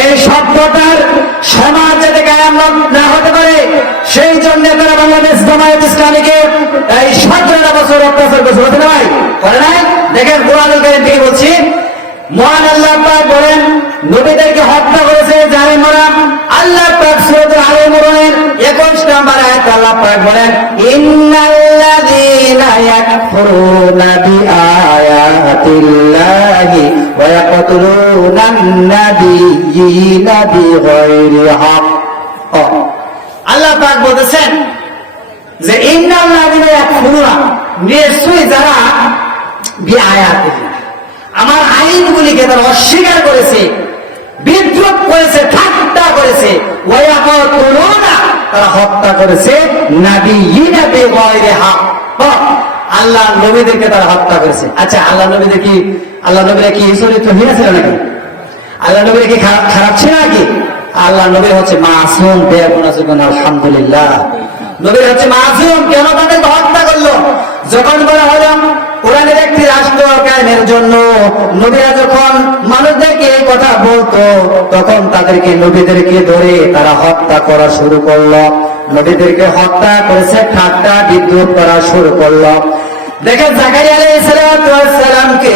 এই সভ্যতার সমাজ যাতে কায়েম না হতে পারে সেই জন্য তারা বাংলাদেশ জামায়াত ইসলামীকে এই 17 বছর অত্যাচার করেছে, বলতে নাই করে নাই। দেখেন কোরআনুল কারীম থেকে বলছি, মহান আল্লাহ পাক বলেন নবীদেরকে হত্যা করেছে জালিমরা। আল্লাহ পাক সূরা আল ইমরানের 21 নম্বর আয়াতে আল্লাহ পাক বলেন ইন্নাল্লাযীনা ইয়াকফুরুনা বিআয়াতিল্লাহি ওয়া ইয়াকতুলুনান নাবিয়্যিনা বিগাইরি হক। আল্লাহ পাক বলেছেন যে ইন্নাল্লাযীনা ইয়াকফুরুনা, নিশ্চয়ই যারা বিআয়াতিল্লাহ, আমার আইনগুলিকে তারা অস্বীকার করেছে, বিদ্রোহ করেছে, ঠাট্টা করেছে, তারা হত্যা করেছে নাবিয়্যিনা বিগাইরি হক, আল্লাহ নবীদেরকে তারা হত্যা করেছে। আচ্ছা, আল্লাহ নবীরা কি চরিত্রহীন ছিল নাকি? আল্লাহ নবীরা কি খারাপ ছিল নাকি? আল্লাহ নবী হচ্ছে মাসুম, বেগুনা জীবন, আলহামদুলিল্লাহ। নবীরা হচ্ছে মাসুম, কেন তাদেরকে হত্যা করলো? যখন বলা হলো কোরআনের একটি রাষ্ট্র কায়েমের জন্য নবীরা যখন মানুষদেরকে এই কথা বলতো, তখন তাদেরকে নবীদেরকে ধরে তারা হত্যা করা শুরু করলো। নবীদেরকে হত্যা করেছে, ঠাট্টা বিদ্রুপ করা শুরু করলো। দেখেন জাকারিয়া আলাইহিস সালামকে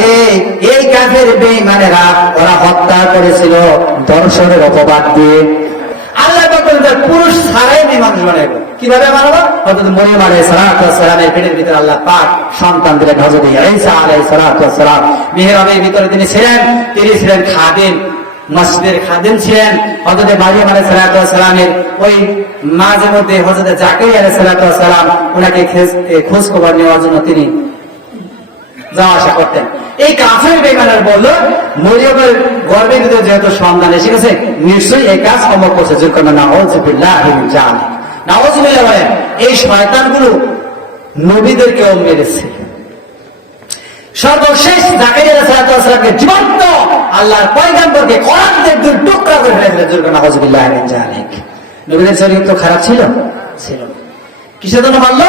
এই কাফের বেঈমানেরা ওরা হত্যা করেছিল দর্শনের অপবাদ দিয়ে। আল্লাহ পুরুষ ছাড়াই মানুষ বানাইব, কিভাবে বানাবো? হযরত মরিয়ম আলাইহিস সালামের পেটের ভিতরে আল্লাহ পাক সন্তান দিলেন। হযরত ঈসা আলাইহিস সালাম মিহরাবের ভিতরে তিনি ছিলেন খাদিম, মসজিদের খাদিম ছিলেন। হযরত মারিয়াম আলাইহিস সালামের ওই মাঝে মধ্যে হযরত জাকারিয়া আলাইহিস সালাম ওনাকে খোঁজ খবর নেওয়ার জন্য তিনি যাওয়া আসা করতেন। এই কাফের বেঈমানরা বলল মরিয়মের গর্ভের ভিতরে যেহেতু সন্তান এসে গেছে, নিশ্চয়ই এই কাজ সম্ভব করছে। নাউযুবিল্লাহি মিন যালিক, নাউযুবিল্লাহ বলেন। এই শয়তানগুলো নবীদেরকেও মেরেছে। সর্বশেষ জাকারিয়া আলাইহিস সালামকে জীবন্ত আল্লাহর পয়গম্বরকে কোরআনের দুই টুকরা করে ফেলে দিলেন। নাউযুবিল্লাহি মিন যালিক। নবীদের চরিত্র খারাপ ছিল ছিল কিসের জন্য বলল?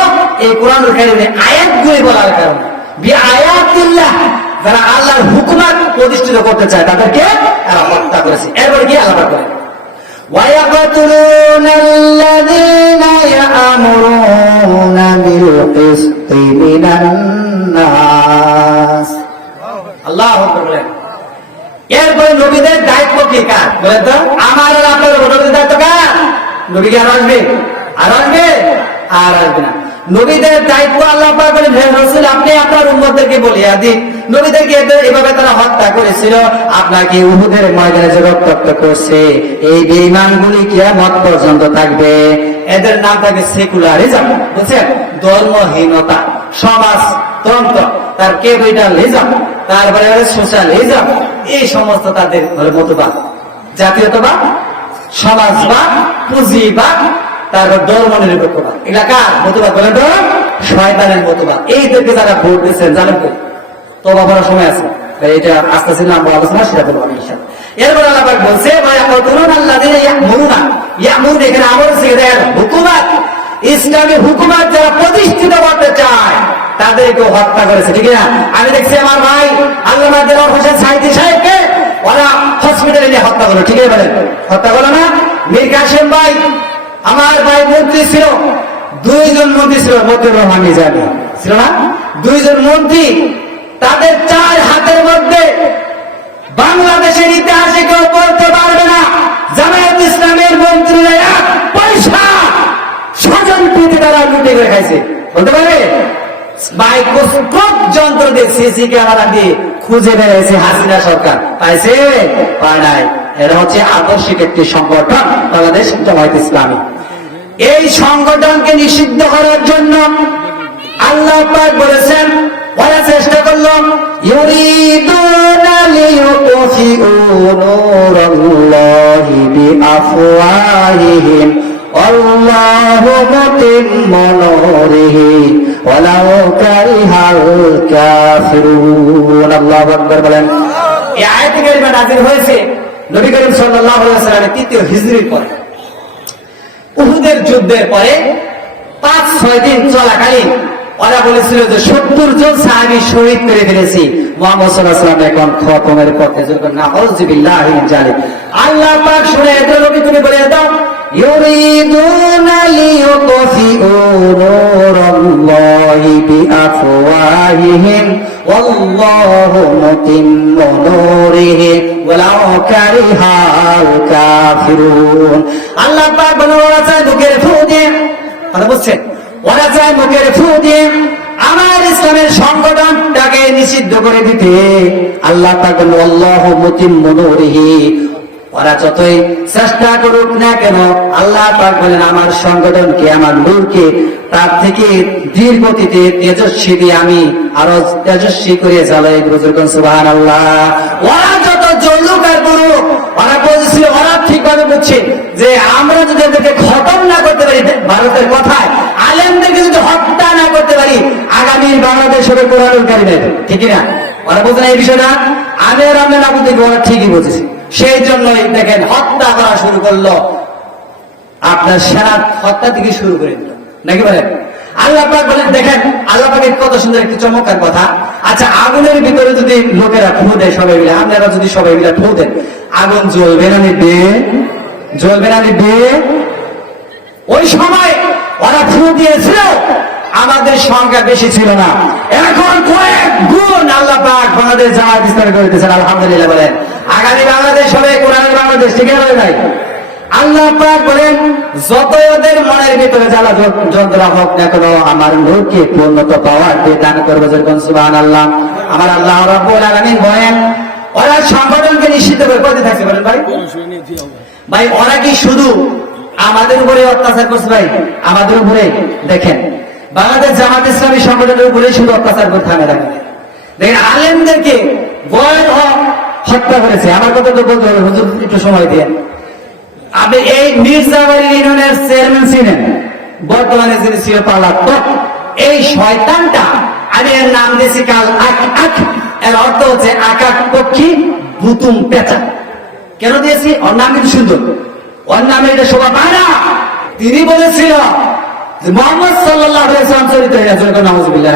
এই কোরআনুল কারীমে আয়াতগুলি বলার কারণে। বিআয়াতিল্লাহ, যারা আল্লাহর হুকুমাত প্রতিষ্ঠিত করতে চায় তাদেরকে তারা হত্যা করেছে। এরপর কি আল্লাহ বলেন ওয়ায়াকতুলুনাল্লাযীনা ইয়া'মুরুনা বিল কিসতি মিনান নাস। আল্লাহু আকবার বলেন। এরপর নবীদের দায়িত্ব কি কার বলেন তো? আমার আর আপনার নবীদের দায়িত্ব কার? নবী কি আর আসবে? আর আসবে? আর আসবে না। নবীদের দায়িত্ব আল্লাহ পাক বলেন হে রাসূল, আপনি আপনার উম্মতদেরকে বলিয়া দিন নবীদেরকে এভাবে তারা হত্যা করেছিল। আপনাকে উহুদের ময়দানে যে রক্তাক্ত করছে, এই বেঈমানগুলি কিয়ামত পর্যন্ত থাকবে। এদের নাম থাকে সেকুলারিজম, বুঝছেন? ধর্মহীনতা, সমাজতন্ত্র, তার ক্যাপিটালিজম, তারপরে সোশ্যালিজম, এই সমস্ত তাদের মতবাদ। জাতীয়তাবাদ, সমাজবাদ, পুঁজিবাদ, তারপর ধর্ম নিরপেক্ষবাদ, এলাকার মতবাদ বলে তো শয়তানের মতবাদ। এইদেরকে যারা ভোট দিচ্ছেন জানেন তো, তওবা করার সময় আছে, এটা আস্তে আস্তে নাম আলোচনা সেটা বলবো আমি ইনশাআল্লাহ। এরপর আল্লাহ পাক বলছে এখানে আমল সিগারের হুকুমাত, ইসলামী হুকুমাত যারা প্রতিষ্ঠিত করতে চায় তাদেরকে হত্যা করেছে, ঠিক না? আমি দেখছি আমার ভাই আল্লামা দেওয়ার হোসেন সাইদি সাহেবকে ওরা হসপিটালে নিয়ে হত্যা করলো, ঠিক আছে? বলেন হত্যা করলো না? মীর কাসেম ভাই আমার ভাই মন্ত্রী ছিল, 2 জন মন্ত্রী ছিল, মতিউর রহমান নিজামী ছিল না? 2 জন মন্ত্রী, তাদের 4 হাতের মধ্যে বাংলাদেশের ইতিহাসে কেউ বলতে পারবে না জামায়াত ইসলামের মন্ত্রীরা 1 পয়সা স্বজন প্রীতি তারা লুটে করে খাইছে, বলতে পারবে? মাইক্রোস্কোপ যন্ত্র দিয়ে সিসি ক্যামেরা দিয়ে খুঁজে বেড়েছে হাসিনা সরকার, পাইছে? পায় নাই। এরা হচ্ছে আদর্শিক একটি সংগঠন বাংলাদেশ জামায়াত ইসলামী। এই সংগঠনকে নিষিদ্ধ করার জন্য আল্লাহ পাক বলেছেন, ওরা চেষ্টা করলো ইউরিদুনা লিইউতফিউ নূরাল্লাহি বিআফওয়াহিহিম আল্লাহু মুতিম্মু নূরিহি ওয়ালাউ কারিহাল কাফিরুন। আল্লাহু আকবার বলেন। এই আয়াতে কারিমা নাযিল হয়েছে নবী করিম সাল্লাল্লাহু আলাইহি ওয়াসাল্লামের 3য় হিজরির পরে, উহুদের যুদ্ধের পরে 5-6 দিন চলাকালীন ওরা বলেছিল যে 70 জন সাহাবী শহীদ করে ফেলেছি, মুহাম্মদ সাল্লাল্লাহু আলাইহি ওয়াসাল্লাম এখন খতমের পথে। যখন নাউযুবিল্লাহি মিন জালিক, আল্লাহ পাক শুনে এত নবী তুমি বলে দাও, ইউরিদুনা লিইউতফিউ নূরাল্লাহি বিআফওয়াহিহিম ওয়াল্লাহু মুতিম্মু নূরিহি ওয়ালাউ কারিহাল কাফিরুন। আল্লাহ পাক বলেন ওরা চায় মুখের ফু দিয়ে, কথা বুঝছেন, ওরা চায় মুখের ফু দিয়ে আমার ইসলামের সংগঠনটাকে নিষিদ্ধ করে দিতে। আল্লাহ পাক বলেন আল্লাহু মুতিম্মু নূরিহি, ওরা যতই চেষ্টা করুক না কেন আল্লাহ পাক বলেন আমার সংগঠনকে, আমার নূরকে তার থেকে ধীর গতিতে তেজস্বী দিয়ে আমি আরো তেজস্বী করে জ্বালাই। সুবহানাল্লাহ। ওরা যত জলুক আর করুক, ওরা বলছিল, ওরা ঠিকভাবে বুঝছে যে আমরা যদি এদেরকে খতম না করতে পারি, ভারতের কথায় আলেমদেরকে যদি হত্যা না করতে পারি, আগামী বাংলাদেশ হবে কোরআনুল কারীমের, ঠিক না? ওরা বোঝে না এই বিষয়টা, আমি আর আমরা না বুঝতে, ওরা ঠিকই বুঝেছি। সেই জন্যই দেখেন হত্যা করা শুরু করলো, আপনার সেনা হত্যা থেকে শুরু করে দিল, নাকি বলেন? আল্লাহ পাক বলেন, দেখেন আল্লাহ পাকের কত সুন্দর একটি চমৎকার কথা। আচ্ছা, আগুনের ভিতরে যদি লোকেরা ফু দেয় সবাই মিলে, আপনারা যদি সবাই মিলে ফু দেন, আগুন জ্বলবে না নিবে? জ্বলবে না নিবে? ওই সময় ওরা ফু দিয়েছিল, আমাদের সংখ্যা বেশি ছিল না, এখন কয়েক গুণ আল্লাহ পাক বাংলাদেশ জামাত ইসলামী করে দিয়েছেন। আলহামদুলিল্লাহ বলেন। আগামী বাংলাদেশ হবে কোরআনের বাংলাদেশ, ঠিক আছে ভাই? আল্লাহ পাক বলেন যত ওদের মনের ভিতরে জ্বালা যন্ত্রণা হোক না কেন, আমার নূরকে পূর্ণতা পাওয়ার দান করবো। যেরকম সুবহানাল্লাহ। আমার আল্লাহ রাব্বুল আলামিন বলেন ওরা সংগঠনকে নিষিদ্ধ করে করতে থাকছে। বলেন ভাই, ভাই ওরা কি শুধু আমাদের উপরে অত্যাচার করছে? ভাই আমাদের উপরে দেখেন, বাংলাদেশ জামাত ইসলামী সংগঠনের উপরে শুধু অত্যাচার করে থামে রাখে। দেখেন আলেমদেরকে বয়স হত্যা করেছে। আমার কথা তো বলতে হবে, হুজুর একটু সময় দিয়ে। আপনি এই মির্জাবাড়ি ইউনিয়নের চেয়ারম্যান ছিলেন, বর্তমানে যিনি ছিল পালাত্মক, এই শয়তানটা, আমি এর নাম দিয়েছি কাল আক, এর অর্থ হচ্ছে আকাশ পক্ষী ভুতুম পেঁচা। কেন দিয়েছি? ওর নাম কিন্তু সুন্দর, ওর নামে এটা শোভা পায় না। তিনি বলেছিল মুহাম্মদ সাল্লাল্লাহু আলাইহি ওয়াসাল্লাম চরিত্র, নাউযুবিল্লাহ।